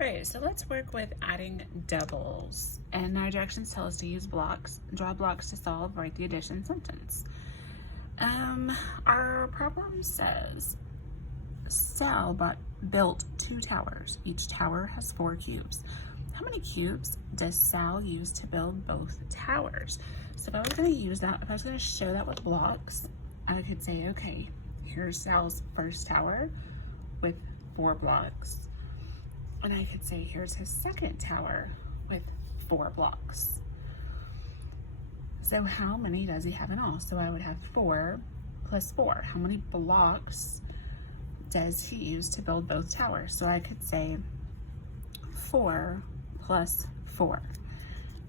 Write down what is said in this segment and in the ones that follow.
Alright, so let's work with adding doubles. And our directions tell us to use blocks, draw blocks to solve, write the addition sentence. Our problem says Sal built 2 towers. Each tower has 4 cubes. How many cubes does Sal use to build both towers? So if I was going to use that, if I was going to show that with blocks, I could say, okay, here's Sal's first tower with 4 blocks. And I could say, here's his second tower with 4 blocks. So how many does he have in all? So I would have 4 plus 4. How many blocks does he use to build both towers? So I could say 4 plus 4.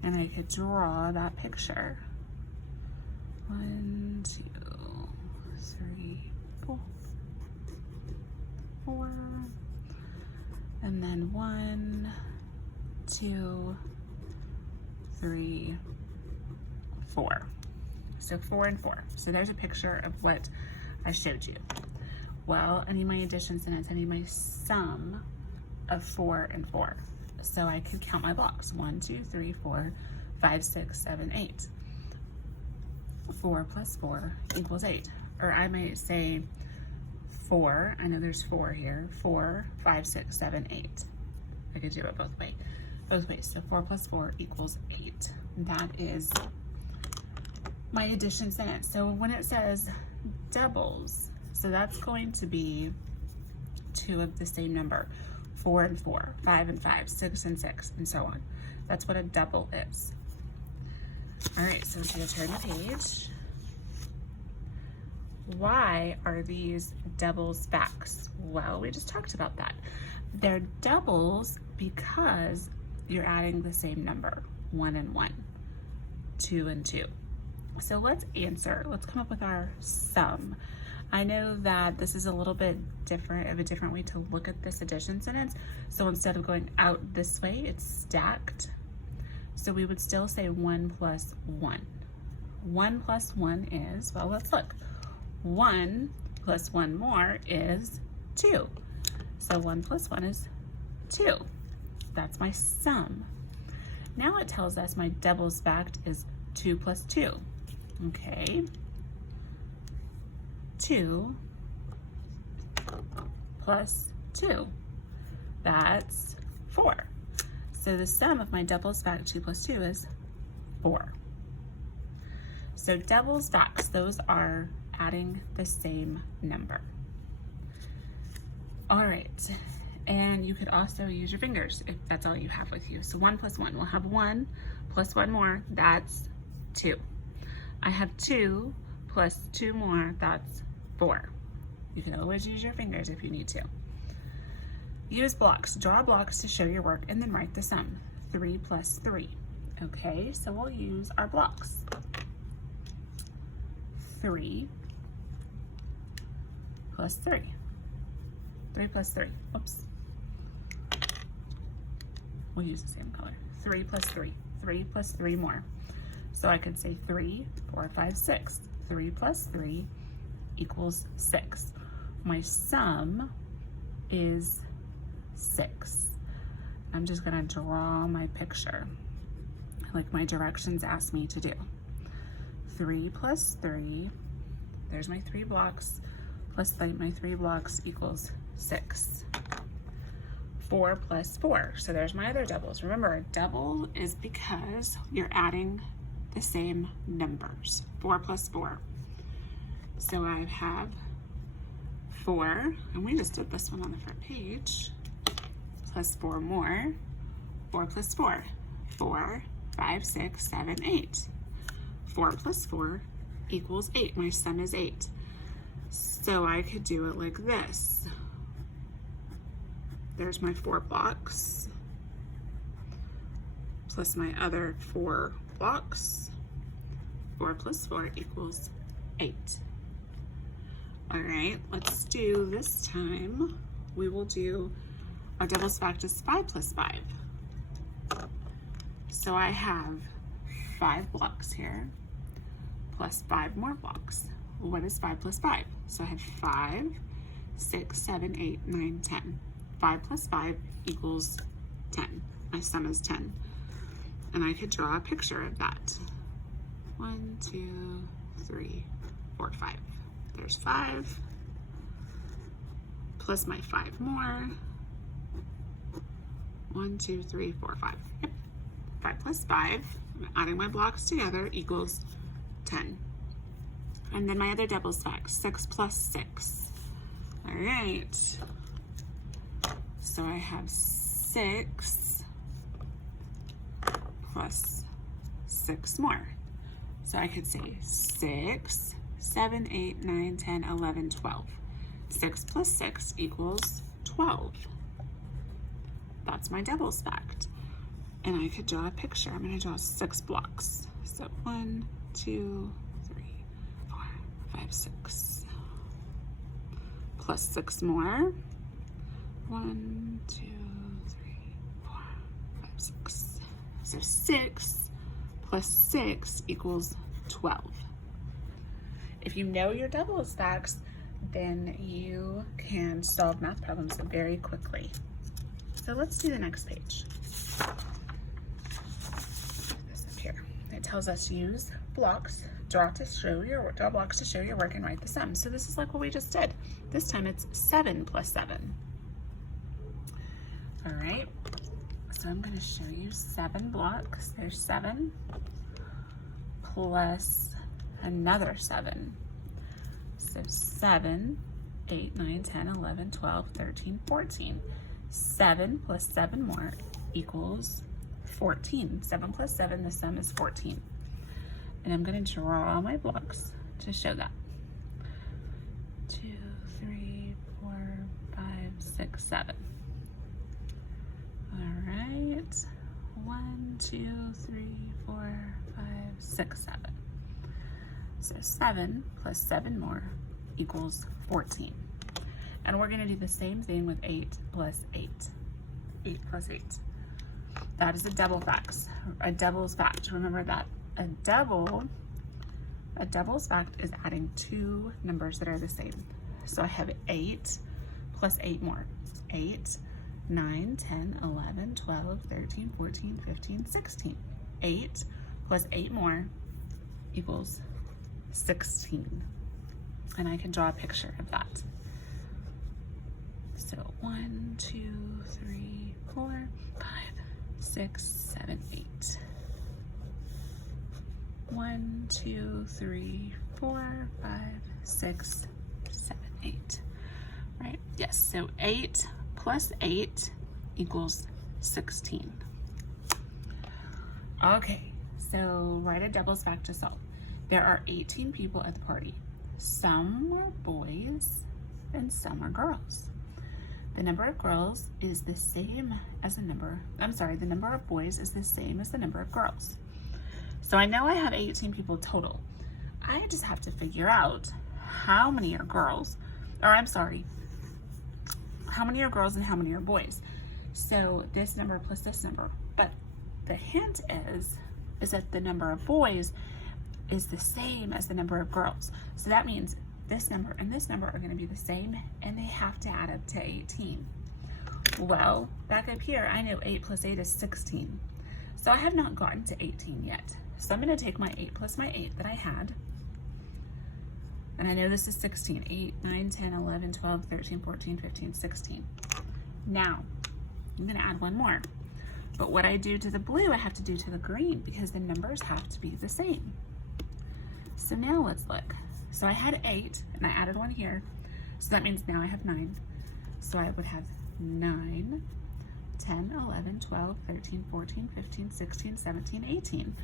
And I could draw that picture. 1, 2, 3, 4. And then 1, 2, 3, 4. So 4 and 4. So there's a picture of what I showed you. Well, I need my addition sentence. I need my sum of 4 and 4. So I could count my blocks. 1, 2, 3, 4, 5, 6, 7, 8. 4 plus 4 equals 8. Or I might say 4, I know there's 4 here, 4, 5, 6, 7, 8. I could do it both ways. So 4 plus 4 equals 8. That is my addition sentence. So when it says doubles, so that's going to be 2 of the same number, 4 and 4, 5 and 5, 6 and 6, and so on. That's what a double is. All right, so I'm gonna turn the page. Why are these doubles facts? Well, we just talked about that. They're doubles because you're adding the same number, 1 and 1, 2 and 2. So let's come up with our sum. I know that this is a little bit different, a different way to look at this addition sentence. So instead of going out this way, it's stacked. So we would still say 1 plus 1. 1 plus 1 is, well, let's look. 1 plus 1 more is 2. So 1 plus 1 is 2. That's my sum. Now it tells us my doubles fact is 2 plus 2. Okay. 2 plus 2. That's 4. So the sum of my doubles fact 2 plus 2 is 4. So doubles facts, those are adding the same number. All right, and you could also use your fingers if that's all you have with you. So 1 plus 1, we'll have 1 plus 1 more, that's 2. I have 2 plus 2 more, that's 4. You can always use your fingers if you need to. Use blocks, draw blocks to show your work and then write the sum. 3 plus 3. Okay, so we'll use our blocks. 3 plus 3. 3 plus 3. Oops. We'll use the same color. 3 plus 3. 3 plus 3 more. So I could say 3, 4, 5, 6. 3 plus 3 equals 6. My sum is 6. I'm just going to draw my picture like my directions asked me to do. 3 plus 3, there's my 3 blocks, plus my 3 blocks equals 6. 4 plus 4, so there's my other doubles. Remember, a double is because you're adding the same numbers. 4 plus 4. So I have 4, and we just did this one on the front page, plus 4 more. 4 plus 4. 4, 5, 6, 7, 8. 4 plus 4 equals 8. My sum is 8. So I could do it like this. There's my 4 blocks, plus my other 4 blocks. 4 plus 4 equals 8. All right, let's do this time. We will do our doubles fact is 5 plus 5. So I have 5 blocks here, plus 5 more blocks. What is 5 plus 5? So I have 5, 6, 7, 8, 9, 10. 5 plus 5 equals 10. My sum is 10. And I could draw a picture of that. 1, 2, 3, 4, 5. There's 5. Plus my 5 more. 1, 2, 3, 4, 5. Yep. 5 plus 5, adding my blocks together, equals 10. And then my other doubles fact, 6 plus 6. All right. So I have 6 plus 6 more. So I could say 6, 7, 8, 9, 10, 11, 12. 6 plus 6 equals 12. That's my doubles fact. And I could draw a picture. I'm going to draw 6 blocks. So 1, 2, 3, 4, 5, 6. Plus 6 more. 1, 2, 3, 4, 5, 6. So 6 plus 6 equals 12. If you know your doubles facts, then you can solve math problems very quickly. So let's do the next page. This up here. It tells us to use blocks, draw blocks to show your work and write the sum. So this is like what we just did. This time it's 7 plus 7. All right. So I'm going to show you 7 blocks. There's 7 plus another 7. So 7, 8, 9, 10, 11, 12, 13, 14. 7 plus 7 more equals 14. 7 plus 7, the sum is 14. And I'm going to draw my blocks to show that. 2, 3, 4, 5, 6, 7. All right. 1, 2, 3, 4, 5, 6, 7. So 7 plus 7 more equals 14. And we're going to do the same thing with 8 plus 8. 8 plus 8. That is a doubles fact. Remember that a doubles fact is adding 2 numbers that are the same. So I have 8 plus 8 more. 8, 9, 10, 11, 12, 13, 14, 15, 16. 8 plus 8 more equals 16. And I can draw a picture of that. So 1, 2, 3, 4, 5, 6, 7, 8. 1, 2, 3, 4, 5, 6, 7, 8. Right? Yes, so 8 plus 8 equals 16. Okay, so write a doubles fact to solve. There are 18 people at the party. Some are boys and some are girls. The number of girls is the same as the number of boys is the same as the number of girls. So I know I have 18 people total. I just have to figure out how many are girls, how many are girls and how many are boys. So this number plus this number. But the hint is that the number of boys is the same as the number of girls. So that means this number and this number are going to be the same, and they have to add up to 18. Well, back up here, I know 8 plus 8 is 16. So I have not gotten to 18 yet. So I'm going to take my 8 plus my 8 that I had, and I know this is 16. 8, 9, 10, 11, 12, 13, 14, 15, 16. Now, I'm going to add one more. But what I do to the blue, I have to do to the green, because the numbers have to be the same. So now let's look. So I had 8 and I added one here. So that means now I have 9. So I would have 9, 10, 11, 12, 13, 14, 15, 16, 17, 18.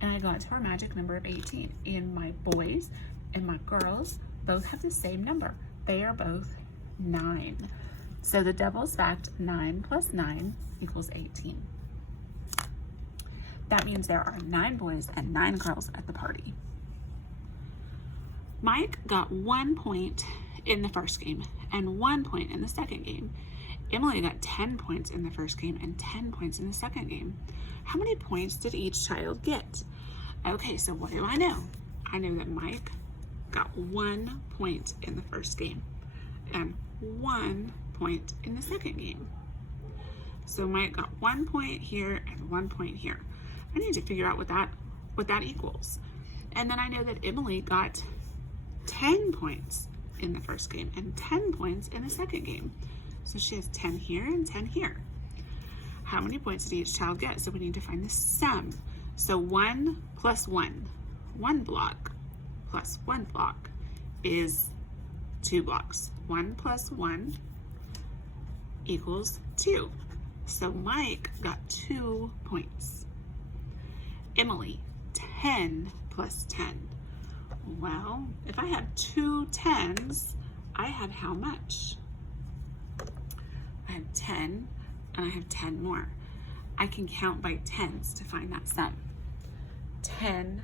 And I got to our magic number of 18. And my boys and my girls both have the same number. They are both 9. So the doubles fact, 9 plus 9 equals 18. That means there are 9 boys and 9 girls at the party. Mike got 1 point in the first game and 1 point in the second game. Emily got 10 points in the first game and 10 points in the second game. How many points did each child get? Okay, so what do I know? I know that Mike got 1 point in the first game and 1 point in the second game. So Mike got 1 point here and 1 point here. I need to figure out what that equals. And then I know that Emily got 10 points in the first game and 10 points in the second game. So she has 10 here and 10 here. How many points did each child get? So we need to find the sum. So 1 plus 1, 1 block plus 1 block is 2 blocks. 1 plus 1 equals 2. So Mike got 2 points. Emily, 10 plus 10. Well, if I have 2 10s, I have how much? I have 10 and I have 10 more. I can count by 10s to find that sum. 10,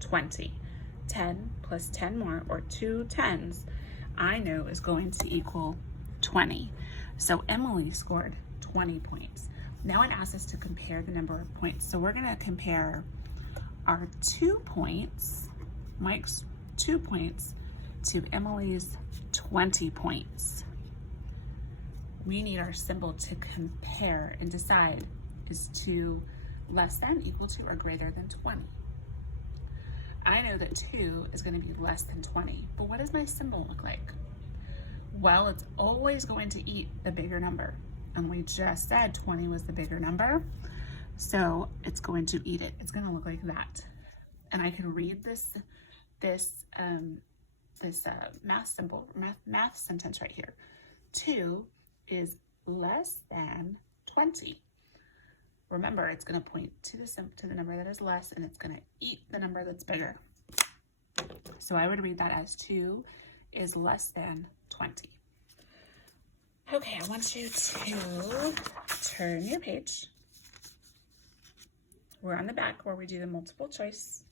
20. 10 plus 10 more, or 2 10s, I know is going to equal 20. So Emily scored 20 points. Now it asks us to compare the number of points. So we're gonna compare our 2 points, Mike's 2 points, to Emily's 20 points. We need our symbol to compare and decide, is 2 less than, equal to, or greater than 20? I know that 2 is going to be less than 20, but what does my symbol look like? Well, it's always going to eat the bigger number, and we just said 20 was the bigger number, so it's going to eat it. It's going to look like that. And I can read this math sentence right here. 2 is less than 20. Remember, it's going to point to the number that is less, and it's going to eat the number that's bigger. So I would read that as 2 is less than 20. Okay, I want you to turn your page. We're on the back where we do the multiple choice.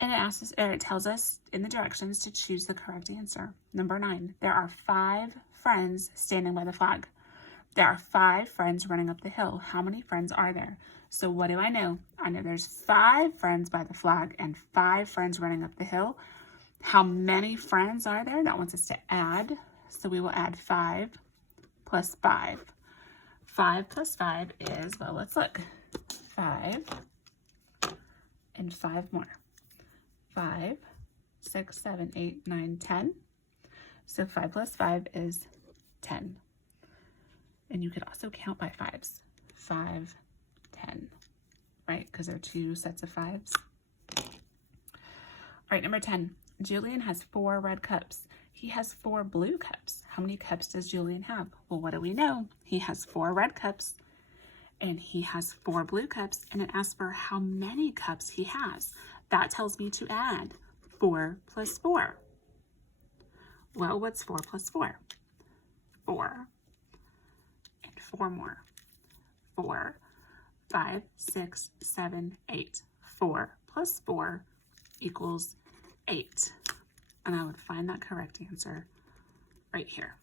And it tells us in the directions to choose the correct answer. Number 9, there are 5 friends standing by the flag. There are 5 friends running up the hill. How many friends are there? So what do I know? I know there's 5 friends by the flag and 5 friends running up the hill. How many friends are there? That wants us to add. So we will add 5 plus 5. 5 plus 5 is, well, let's look. 5 and 5 more. 5, 6, 7, 8, 9, 10. So 5 plus 5 is 10. And you could also count by 5s. 5, 10, right? Because there are 2 sets of 5s. All right, number 10. Julian has 4 red cups. He has 4 blue cups. How many cups does Julian have? Well, what do we know? He has 4 red cups and he has 4 blue cups, and it asks for how many cups he has. That tells me to add 4 plus 4. Well, what's 4 plus 4? 4. 4 more. 4, 5, 6, 7, 8. 4 plus 4 equals 8. And I would find that correct answer right here.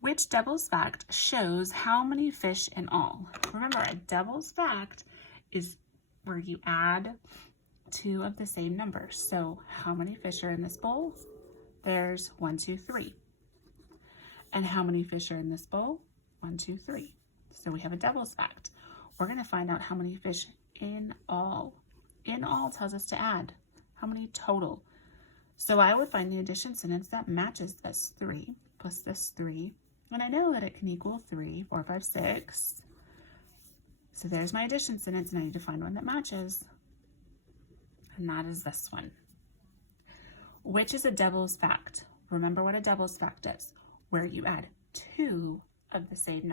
Which devil's fact shows how many fish in all? Remember, a devil's fact is where you add 2 of the same number. So how many fish are in this bowl? There's 1, 2, 3. And how many fish are in this bowl? 1, 2, 3. So we have a devil's fact. We're going to find out how many fish in all. In all tells us to add. How many total? So I would find the addition sentence that matches this 3 plus this 3. And I know that it can equal 3, 4, 5, 6. So there's my addition sentence, and I need to find one that matches. And that is this one. Which is a devil's fact? Remember what a devil's fact is. Where you add 2 of the same number.